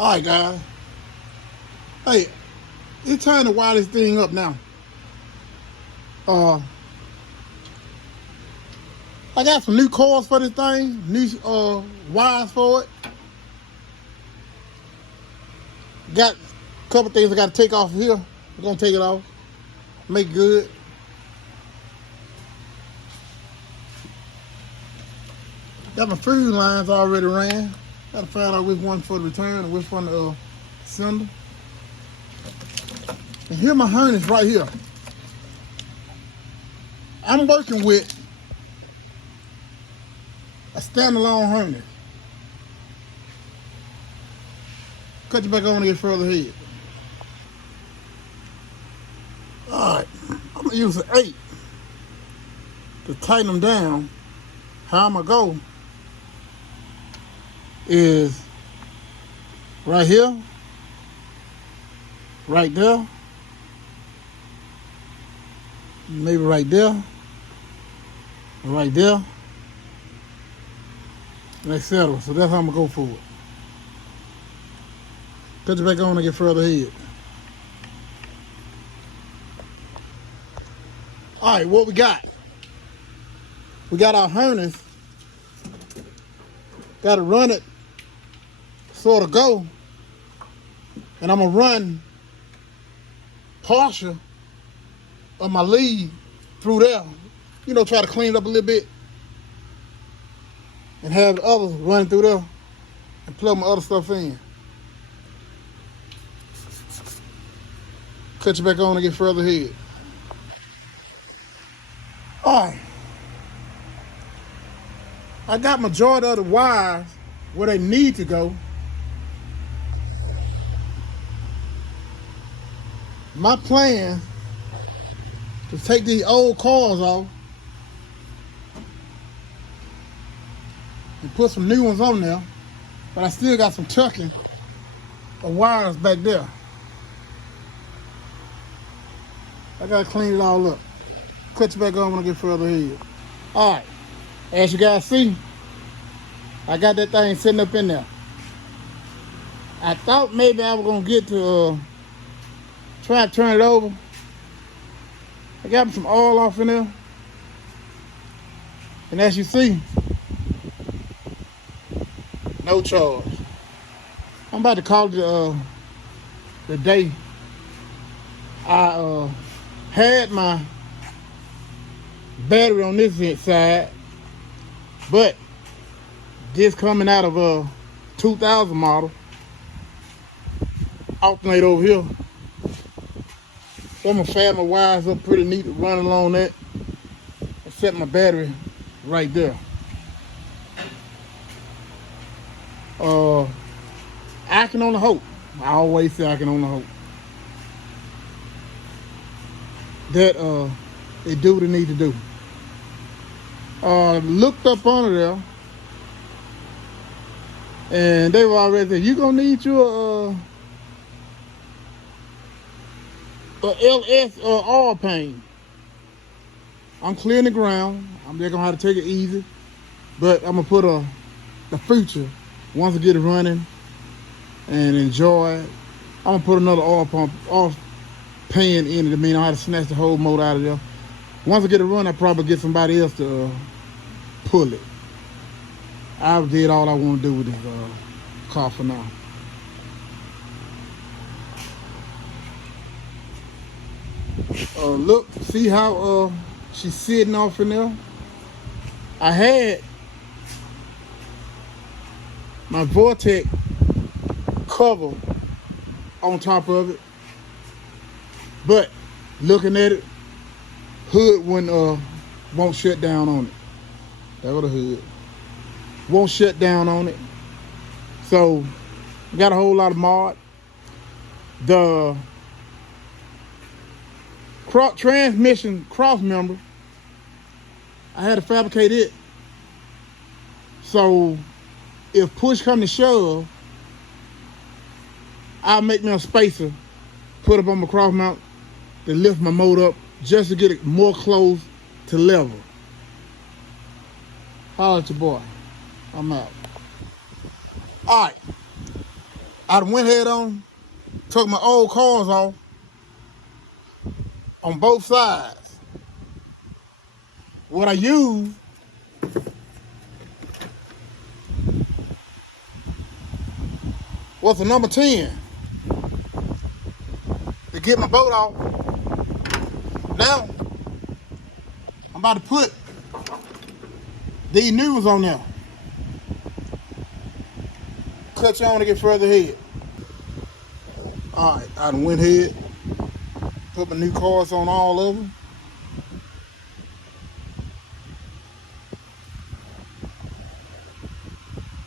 All right, guys. Hey, it's time to wire this thing up now. Uh, I got some new coils for this thing, new wires for it. Got a couple things I got to take off of here. I'm gonna take it off, make it good. Got my fuse lines already ran. Got to find out which one for the return and which one the sender. And here my harness right here. I'm working with a standalone harness. Cut you back on to get further ahead. Alright, I'm gonna use an 8 to tighten them down. How I'm gonna go is right here, right there, maybe right there, right there, and etc. So that's how I'm gonna go for it. Cut you back on to get further ahead. All right, what we got? We got our harness. Got to run it, sort of go, and I'm gonna run partial of my lead through there. You know, try to clean it up a little bit, and have the others run through there and plug my other stuff in. Cut you back on to get further ahead. All right. I got majority of the wires where they need to go. My plan is to take these old coils off and put some new ones on there, but I still got some tucking of wires back there. I gotta clean it all up. Cut you back on when I get further ahead. All right. As you guys see, I got that thing sitting up in there. I thought maybe I was gonna get to try to turn it over. I got some oil off in there. And as you see, no charge. I'm about to call it the day. I had my battery on this side, but this coming out of a 2000 model alternate over here. So I'm gonna fab my wires up pretty neat to run along that and set my battery right there. I can only hope. I always say I can only hope that it do what it need to do. Looked up under there, and they were already saying, you gonna need your LS or oil paint. I'm clearing the ground. I'm just gonna have to take it easy, but I'm gonna put the future once I get it running and enjoy it. I'm gonna put another oil pump off pan in it. I mean, I had to snatch the whole motor out of there. Once I get it running, I'll probably get somebody else to pull it. I did all I want to do with this car for now. Look, see how she's sitting off in there? I had my Vortex cover on top of it, but looking at it, hood won't shut down on it. That was the hood. Won't shut down on it. So got a whole lot of mod. The transmission cross member, I had to fabricate it. So if push come to shove, I'll make me a spacer, put up on my cross mount to lift my motor up just to get it more close to level. Holla at your boy. I'm out. All right. I went ahead on, took my old cars off on both sides. What I used was the number 10 to get my boat off. Now, I'm about to put these new ones on there. Cut you on to get further ahead. All right, I done went ahead, put my new cars on all of them.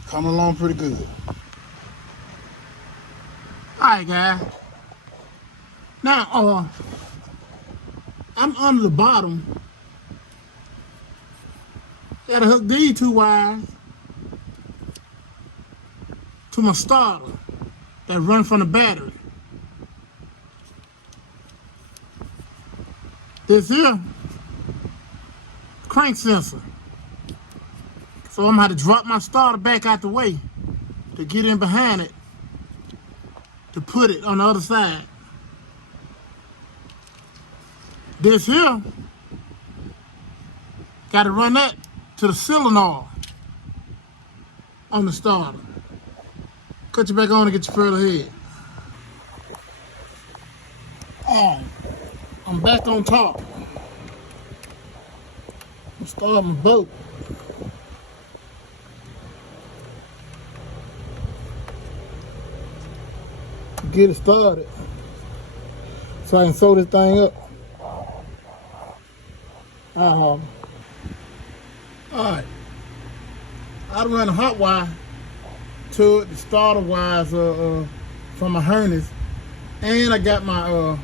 Coming along pretty good. All right, guys. Now, I'm under the bottom. Gotta hook these 2 wires to my starter that run from the battery. This here, crank sensor. So I'm gonna have to drop my starter back out the way to get in behind it to put it on the other side. This here, gotta run that to the cylinder on the starter. Cut you back on and get you further ahead. All right, I'm back on top. I'm starting my boat. Get it started so I can sew this thing up. All right, I run a hot wire to it, the starter wires from my harness, and I got my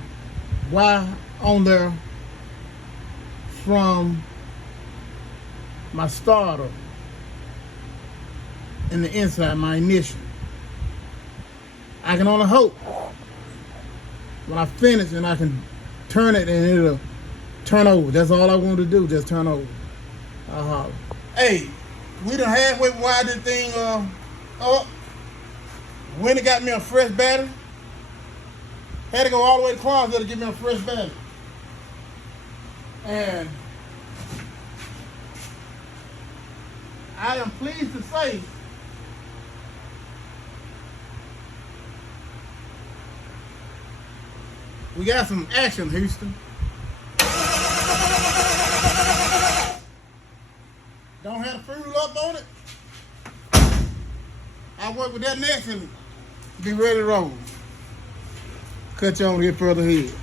wire on there from my starter in the inside, my ignition. I can only hope when I finish and I can turn it and it'll turn over. That's all I want to do, just turn over. Hey, we done halfway wired this thing up. When it got me a fresh battery, had to go all the way to Clarksville to get me a fresh battery. And I am pleased to say we got some action, Houston. Don't have the fuel up on it. I'll work with that next and be ready to roll. Cut you on to get further ahead.